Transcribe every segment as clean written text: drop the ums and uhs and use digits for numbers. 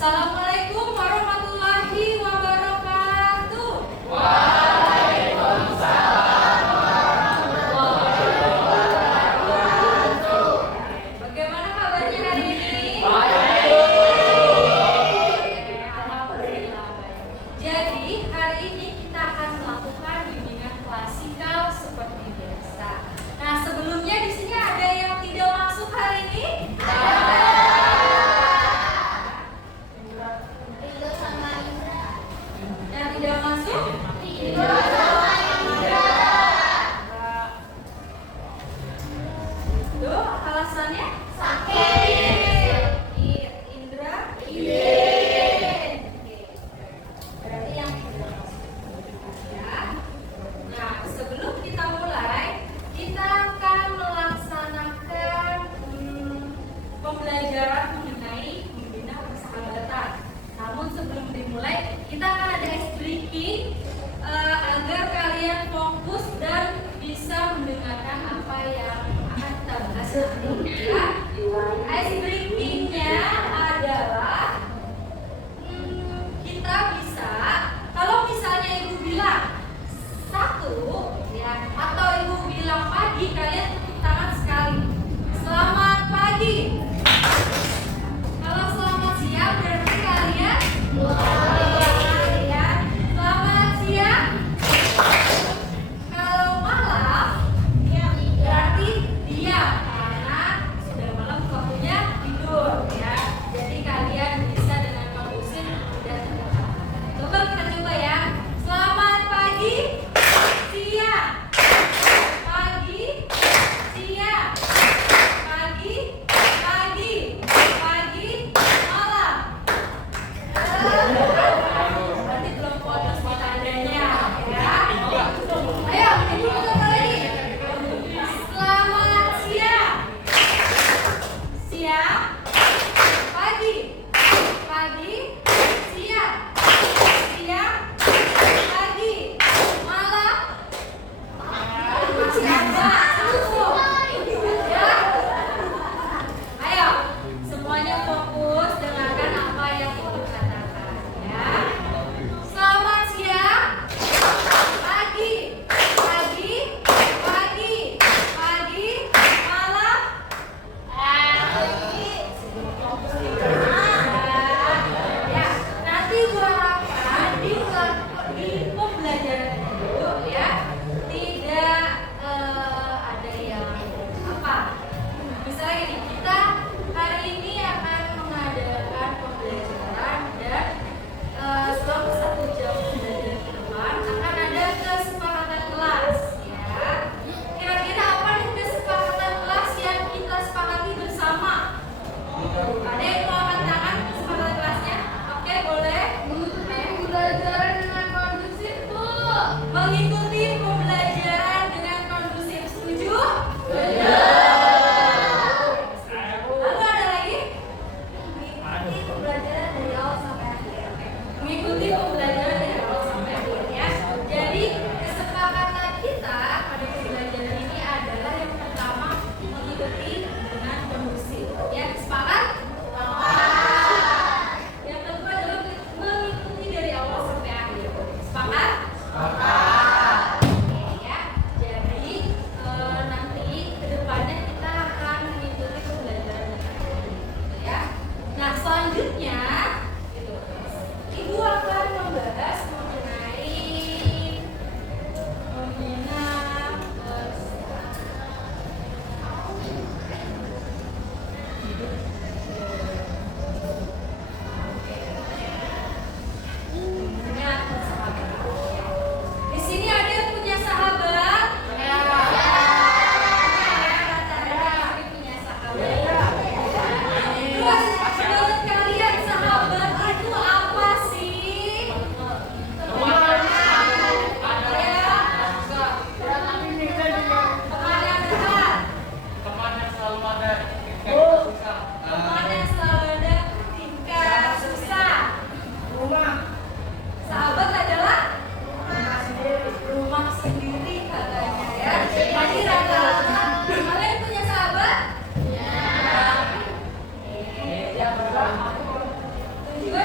Assalamualaikum warahmatullahi wabarakatuh. Bagaimana kabarnya hari ini? Alhamdulillah baik. Jadi hari ini kita akan melakukan bimbingan klasikal seperti biasa. Nah, sebelumnya di sini ada yang tidak masuk hari ini?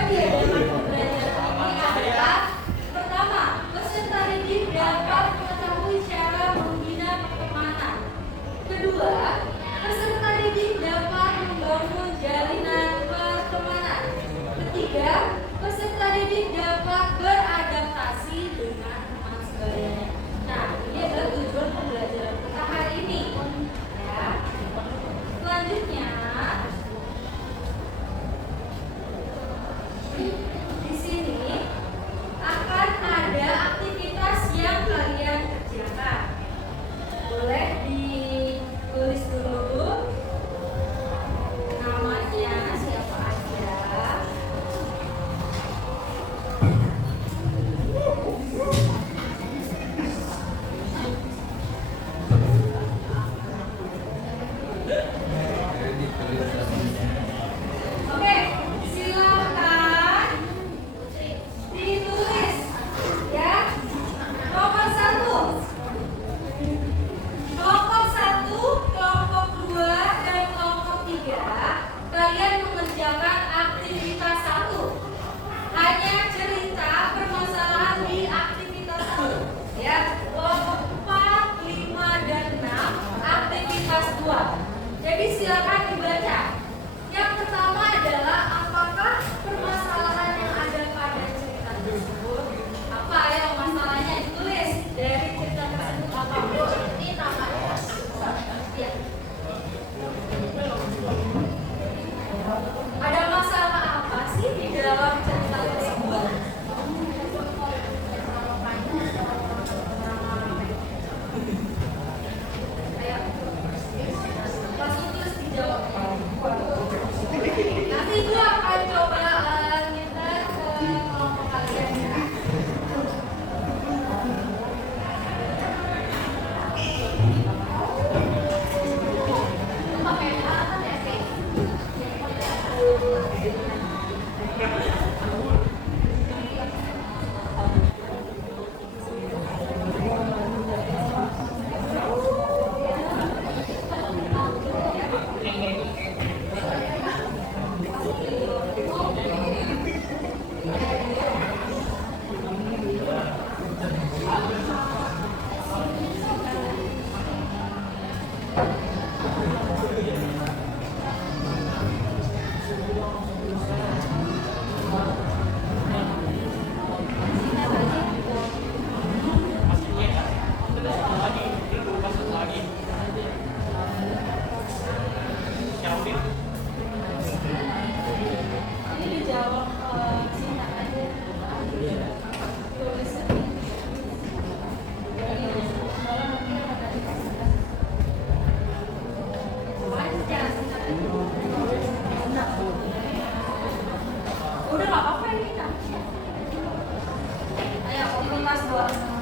diadakan pembelajaran ini adalah pertama, peserta didik dapat mengetahui cara membina pertemanan. Kedua, peserta didik dapat membangun jalinan pertemanan. Ketiga, peserta didik dapat beradaptasi dengan teman sebayanya. Nah, ini adalah tujuan pembelajaran kita hari ini. Ya. Selanjutnya, di sini akan ada aktivitas yang kalian kerjakan. Boleh ditulis dulu namanya siapa aja. Oke, silakan ditulis ya. Nomor 1, kelompok 1, kelompok 2, dan kelompok 3. Kalian mengerjakan aktivitas 1. Hanya cerita permasalahan di aktivitas 1. Ya, kelompok 4, 5, dan 6 aktivitas 2. Jadi silakan dibaca. Yang pertama adalah apakah permasalahan yang ada pada cerita tersebut? Apa yang masalahnya ditulis dari cerita tersebut apa? Ini namanya. Ya. Ada masalah apa sih di dalam cerita tersebut? Ayo. Langsung terus dijawab. Nanti gue akan coba kita ke kelompok kalian ya. Pakai alat ya sih. Ini dijawab singkat aja. Tulis. Udah nggak apa-apa ini kan? Ayo aktivitas 2.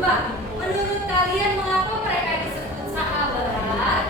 kedua, menurut kalian mengapa mereka disebut sahabat?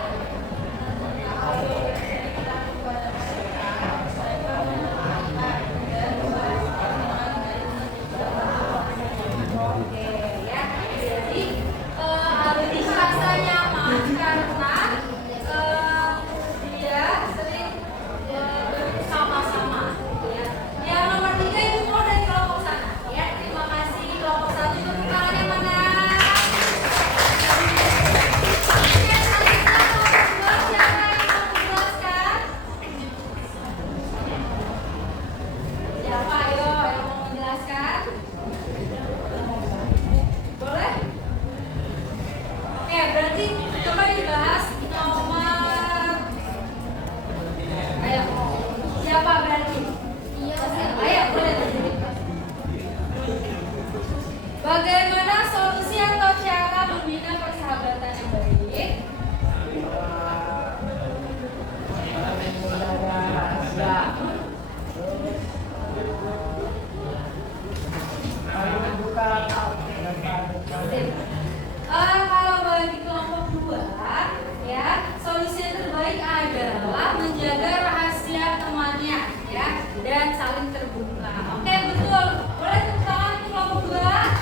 Bagaimana solusi atau cara membina persahabatan yang baik? Kalau bagi kelompok 2, ya, solusi yang terbaik adalah menjaga rahasia temannya, ya, dan saling terbuka. Oke, betul. Boleh tepuk tangan untuk kelompok 2.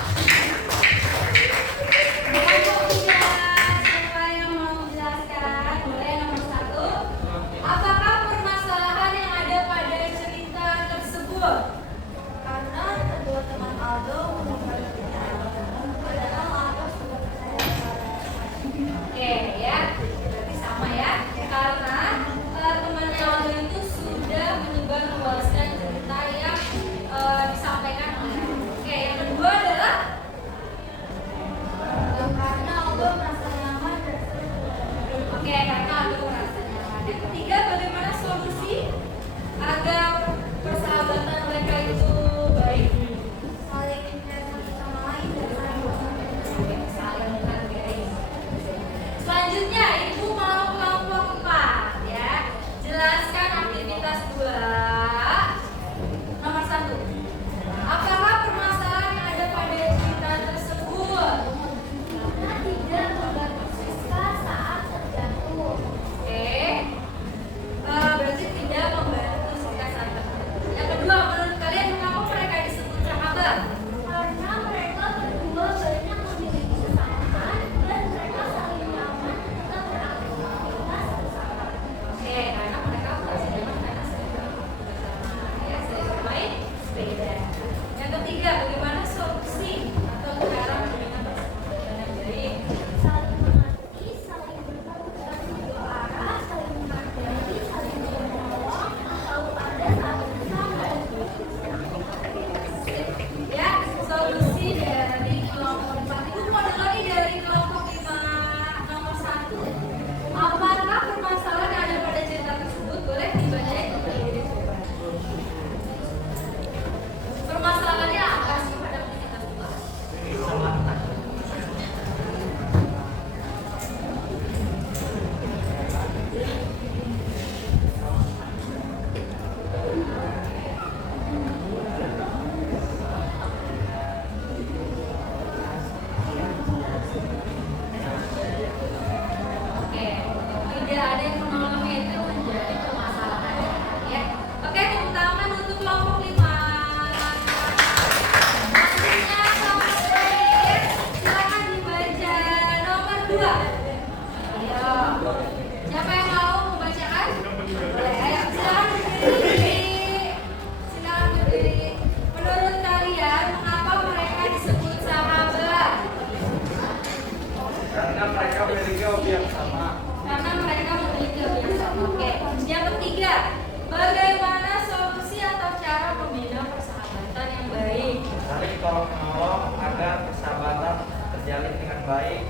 Bagaimana solusi atau cara membina persahabatan yang baik? Saling tolong menolong agar persahabatan terjalin dengan baik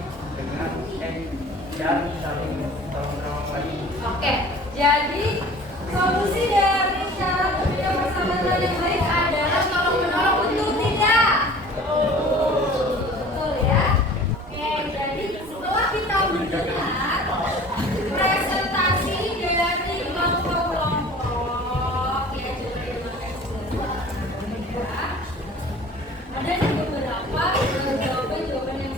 dan saling tolong menolong baik. Oke, jadi solusi dari cara membina persahabatan yang baik adalah tolong menolong, betul tidak? Betul ya. Oke, jadi setelah kita mendengar presentasi dari kelompok-kelompok ya, ada beberapa jawaban-jawaban yang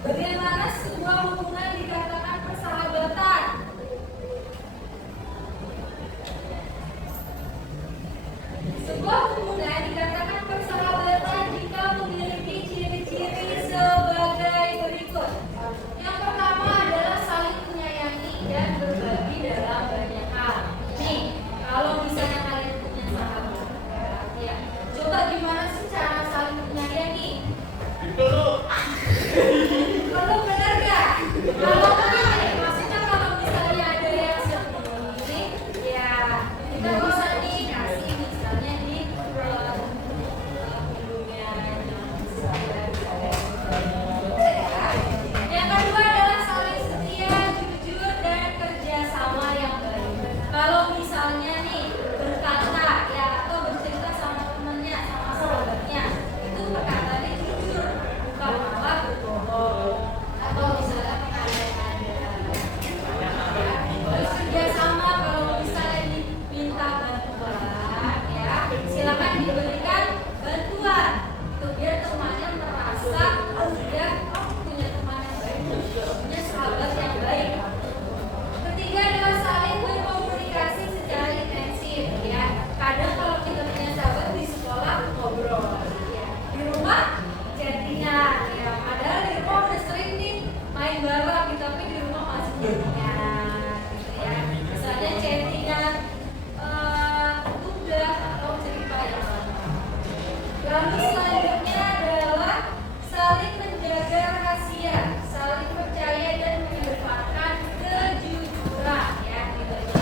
Bagaimana sebuah hubungan dikatakan persahabatan? Sebuah hubungan dikatakan persahabatan jika memiliki ciri-ciri sebagai berikut. Yang pertama adalah saling menyayangi dan berbagi dalam banyak hal. Nih, kalau misalnya kalian punya sahabat, ya, coba gimana sih cara saling menyayangi? Perlu benar gak? Kalau begini, maksudnya kalau misalnya ada yang sedih, ya kita bisa nih kasih misalnya di hidungnya, yang kedua adalah saling setia, jujur, dan kerjasama yang baik. Kalau misalnya nih berkata ya atau bercerita sama temennya, sama sahabatnya, itu perkataannya jujur, bukan malah berbohong atau misalnya mengada-ngada. Terus kerjasama, kalau misalnya diminta bantuan, ya silakan diberikan bantuan untuk biar temannya merasa dia punya teman yang baik, punya sahabat yang baik. Ketiga adalah saling berkomunikasi secara intensif, ya. Kadang kalau kita punya sahabat di sekolah ngobrol, ya. Di rumah chattingan, ya. Padahal di rumah udah sering nih main bareng, tapi di rumah masih chattingan, gitu ya. Misalnya chattingan tugas atau cerita yang lain. Lalu selanjutnya adalah saling menjaga rahasia, saling percaya dan mengedepankan kejujuran, ya gitu.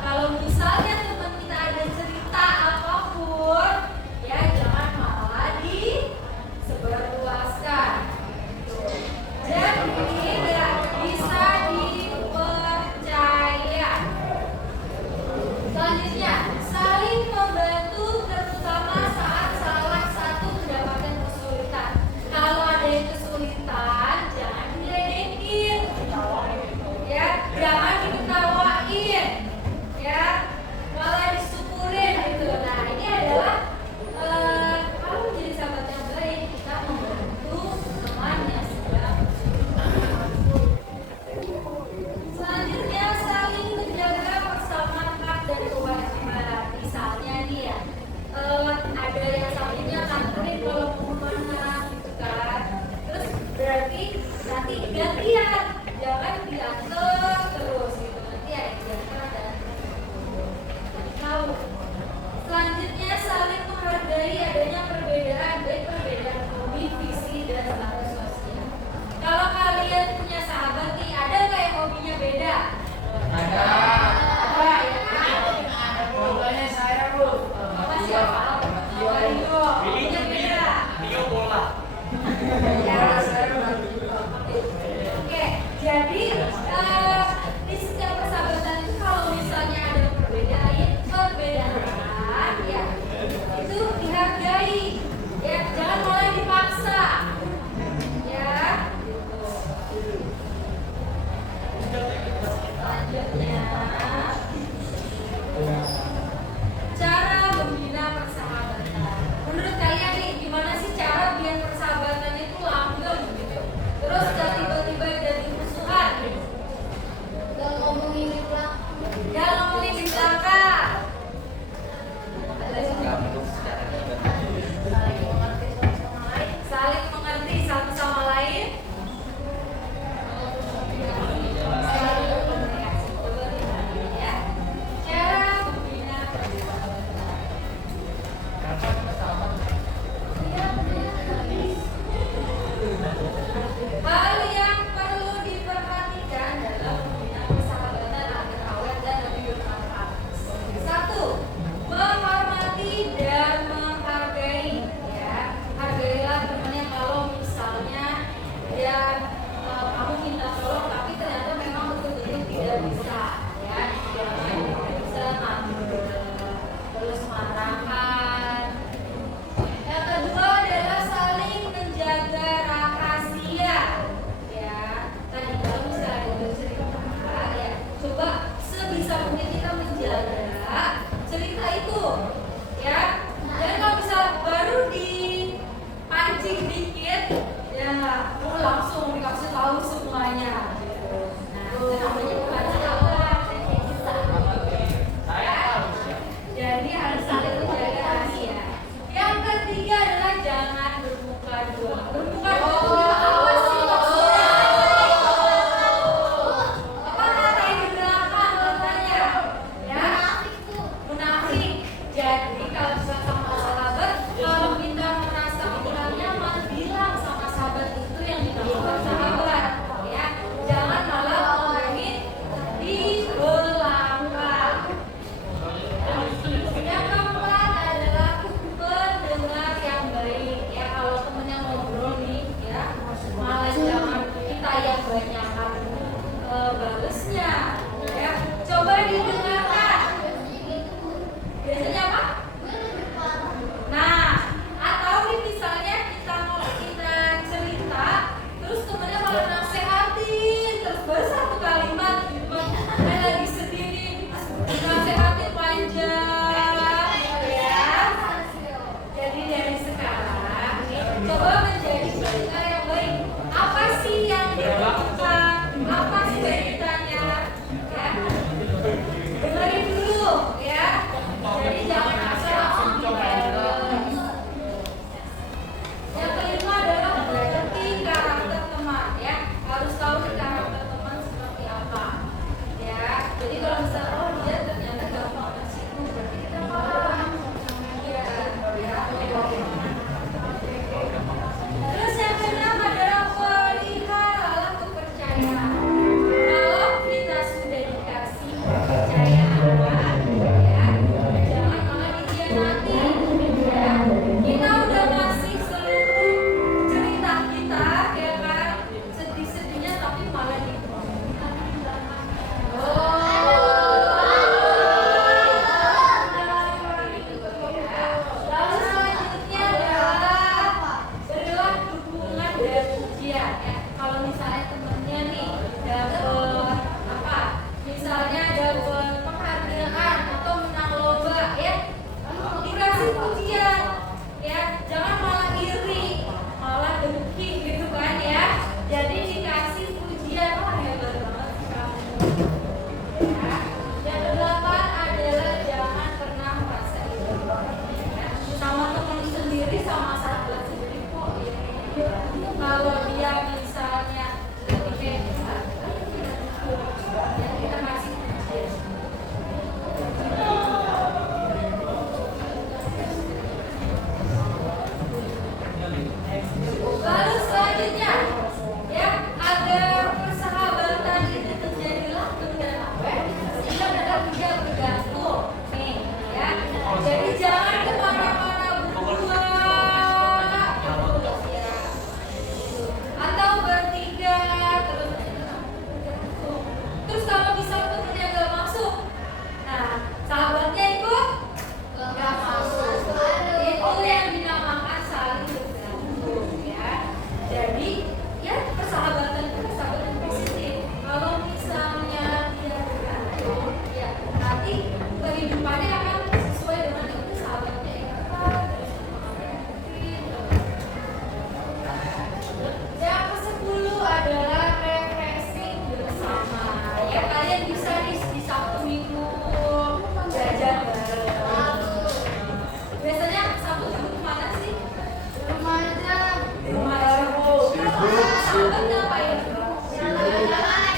Kalau misalnya teman kita ada cerita apapun, ya jangan malah disebarluaskan. Dan ini nggak bisa dipercaya. Selanjutnya, saling membantu terutama saat salah satu mendapatkan kesulitan. Kalau ada yang kesulitan, jangan diledekin, ya, jangan diketawain, ya, malah disyukurin gitu. Nah, ini adalah kalau menjadi sahabat yang baik, kita membantu teman yang sedang kesulitan. Selanjutnya, saling menjaga persamaan dan kewajiban. Misalnya nih ya, ada yang satunya kantorin kalau mau kemana gitu kan. Terus berarti nanti gantian, jangan diantar terus gitu. Nanti ada yang diantar dan tahu. Selanjutnya, saling menghargai adanya perbedaan, baik perbedaan hobi, visi, dan status sosial. Kalau kalian punya sahabat nih, ada nggak yang hobinya beda? Ada ya kan? Contohnya saya, Bu. Sama siapa? Rio. Hobinya beda. Rio bola. Ya, oke. kalau misalnya temennya nih dapet apa, misalnya dapet penghargaan atau menang lomba ya, dikasih pujian ya, jangan malah iri, malah dengki gitu kan ya. Jadi dikasih pujian, wah hebat banget kamu ya. Yang kedelapan adalah jangan pernah merasa iri ya. Sama teman sendiri, sama sahabat sendiri kok ya. Kalau dia misalnya lebih hebat ya, kita kasih pujian. Lalu selanjutnya ya, agar persahabatan itu terjadi langgeng dan awet, sehingga mereka tidak bergantung nih ya. Jadi jangan kemana-mana berdua terus ya, atau bertiga terus kalau misal temennya gak masuk, nah sahabatnya ikut gak masuk, itu yang dinamakan saling bergantung ya. Jadi ya persahabatan itu persahabatan positif. Kalau misalnya dia bergantung ya, nanti kehidupannya akan sesuai dengan itu, sahabatnya ikutan terus mengerti. Yang ke-10 adalah refreshing bersama ya. Kalian bisa di Sabtu Minggu jajan bareng. Biasanya Sabtu Minggu kemana sih? Rumah aja. Rumah ibu. Sahabat ngapain? Jalan-jalan.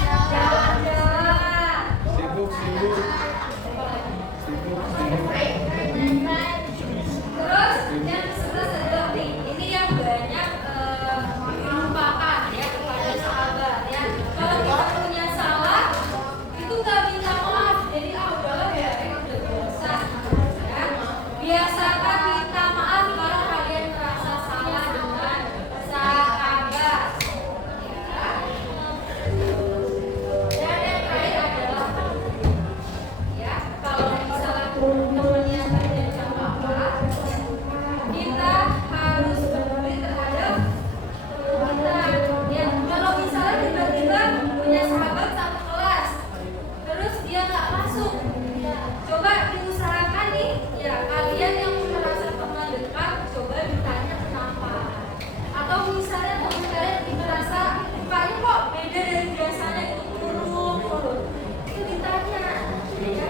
Sibuk. Terus yang ke-11 adalah nih, ini yang banyak dilupakan ya kepada sahabat ya. Kalau kita punya salah itu gak minta maaf, jadi udahlah ya, udah biasa ya. Biasakan minta maaf kalau kalian merasa salah dengan sahabat ya. Dan yang terakhir adalah ya, kalau misalnya temennya terjadi apa-apa, kita harus peduli terhadap kita ya. Kalau misalnya tiba-tiba punya sahabat satu kelas terus dia nggak masuk, coba diusahakan nih ya, kalian yang merasa teman dekat coba ditanya kenapa. Atau misalnya teman kalian merasa mukanya kok beda dari biasanya, itu turun, itu ditanya ya,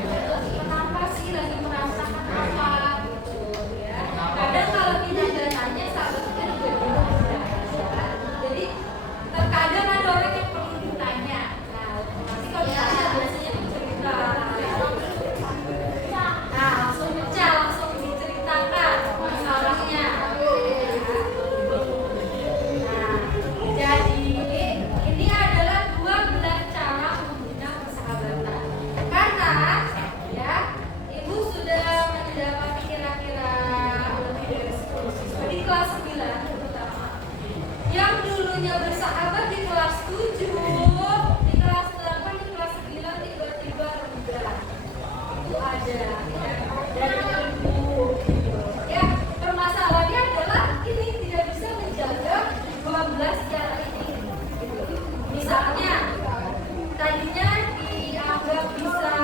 kenapa sih, lagi merasakan apa gitu ya. Kadang kalau kita nggak tanya, sahabat kita juga bilang ya. Jadi terkadang ada orang yang perlu ditanya. Nah, pasti kalau ditanya biasanya cerita. Nah, langsung pecah, langsung diceritakan masalahnya. Nah, jadi ini adalah 12 cara membina persahabatan. Karena ya, Ibu sudah mendapati kira-kira lebih dari 10 siswa di kelas 9 terutama yang dulunya bersahabat di kelas 7, di kelas 8, di kelas 9 tiba-tiba renggang. Itu ada ya, dan Ibu ya, permasalahannya adalah ini tidak bisa menjaga 12 cara ini gitu. Misalnya tadinya dianggap bisa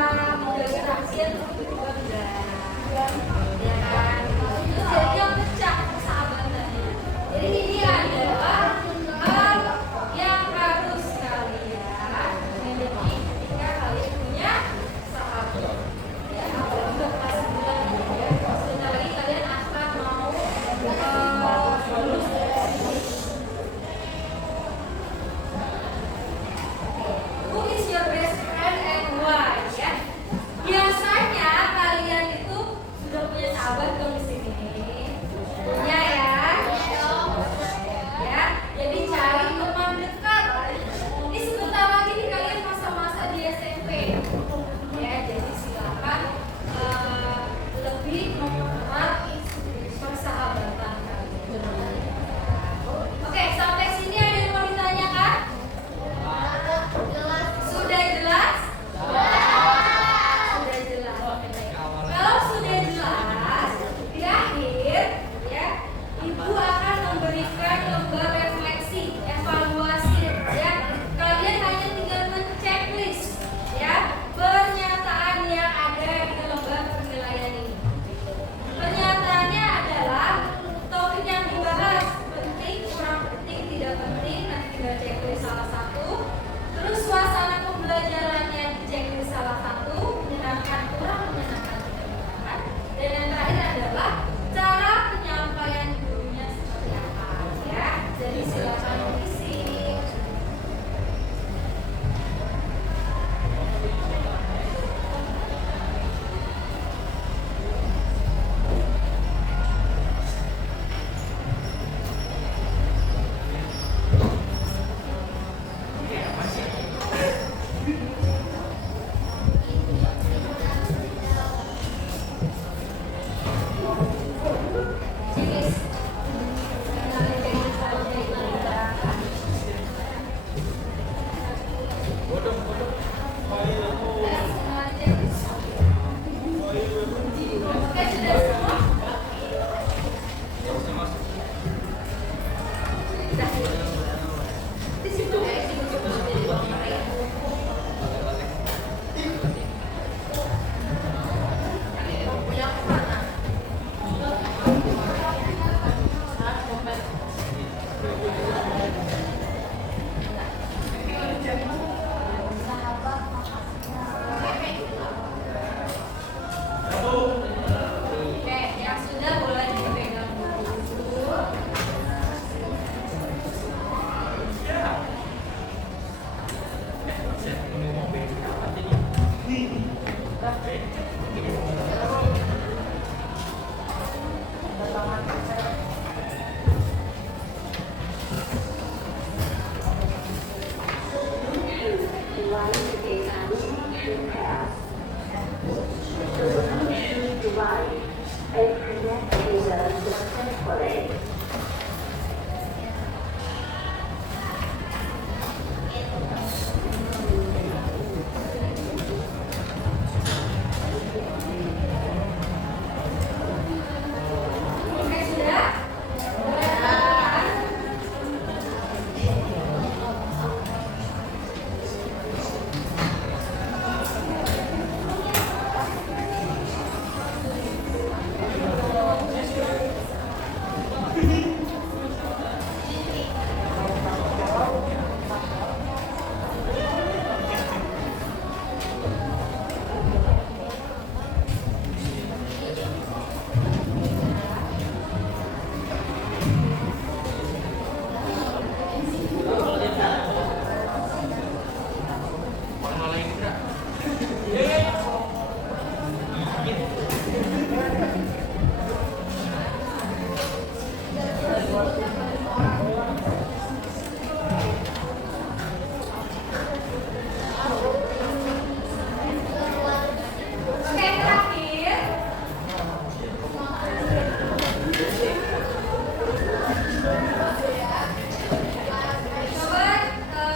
menjaga rahasia, tiba-tiba enggak ya kan, terus jadi yang pecah persahabatannya. Jadi ini adalah hal yang harus kalian miliki ketika kalian punya sahabat ya. Apalagi udah kelas 9 ya, sebentar lagi kalian akan mau lulus dari sini. Oke, sudah semua? Di situ. Oke, yang sudah boleh dipegang dulu. Oke, sudah? Boleh dilakukan? Oke, terakhir. Coba dilihat.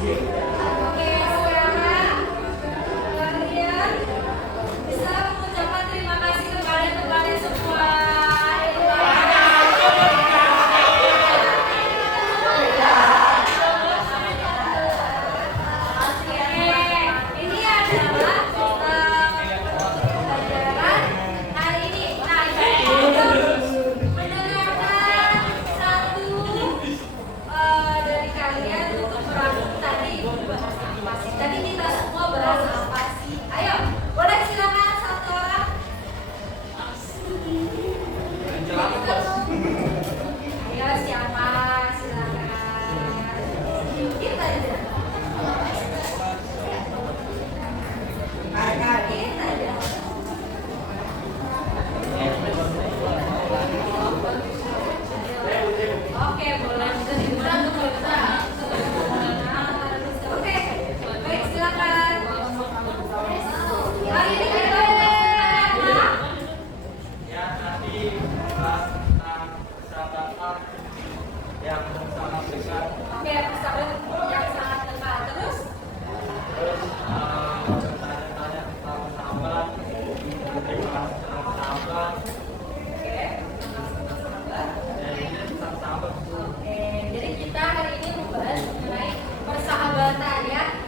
Oke, sekarang kalian bisa mengucapkan terima kasih kepada teman-teman semua. Oke, ini adalah pelajaran hari ini. Nah, kita mendengarkan satu dari kalian untuk merangkum tadi bahasa apa sih? Tadi kita semua bahasa apa sih? Ayo, boleh silakan satu orang. Ayo, siapa? Silakan. Sedikit aja. Sedikit aja. Oke, boleh. Oke, baik, silakan. Hari ini kita apa? Ya, nanti bahas tentang persahabatan yang sangat dekat. Oke, persahabatan yang sangat dekat. Terus? Terus bertanya-tanya tentang sahabat, tentang sahabat, Oke. dan ini tentang sahabat. Oke, jadi kita hari ini membahas mengenai persahabatan ya.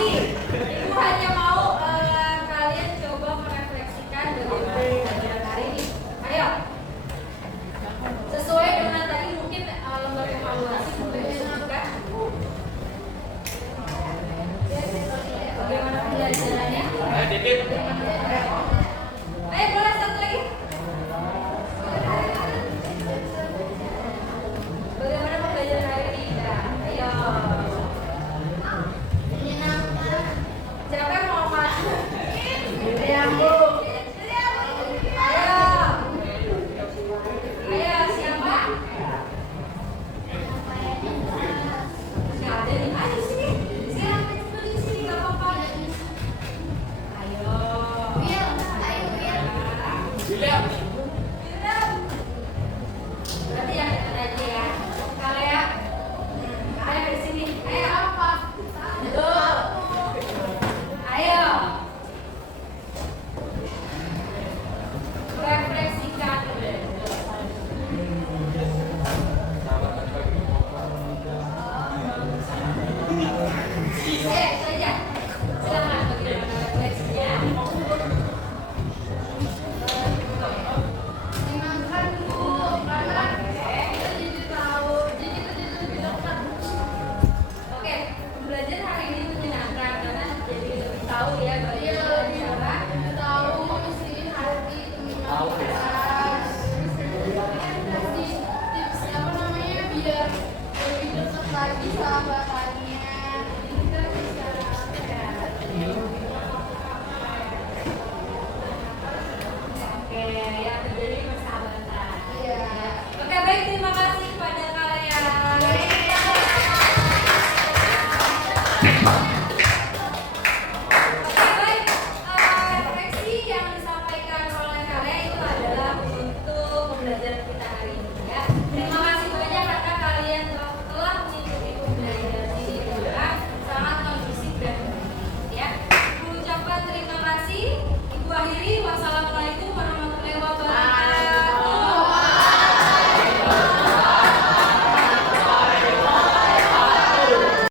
lagi. Ibu hanya mau kalian coba merefleksikan bagaimana pelajaran hari ini. Ayo. Sesuai dengan tadi mungkin lembar evaluasi boleh disebutkan. Bagaimana pembelajarannya? Titip. Ayo boleh satu